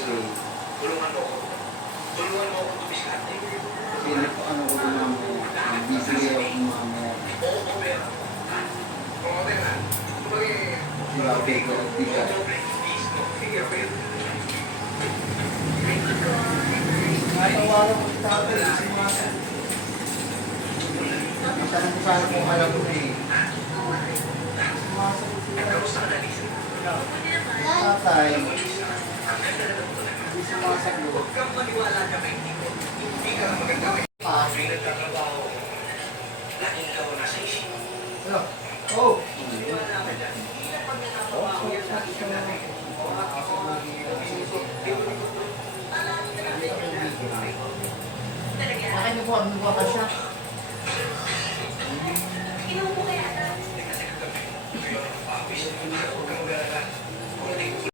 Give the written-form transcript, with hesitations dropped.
Tulungan mo ako. Tulungan mo ako tumiskate. Kasi ano ko din mamaya. Busy ako mamaya. Oo, meron. Oo, meron. Grabe ko. Bigat. Natawaran ko si tatay. Si Masa. Natanong ko sana kung alam ko eh. Si Masa ko sila. Tatay. Hindi si Masa ko. Huwag kang maniwala na may tikot. Hindi ka magagawin. May nagtatrabaho. Laging ikaw ang nasa isip. Hello? Oh! Maniwala ka dyan. Pag nagtatrabaho yan sa isip natin. Bakit nagbuha ka siya?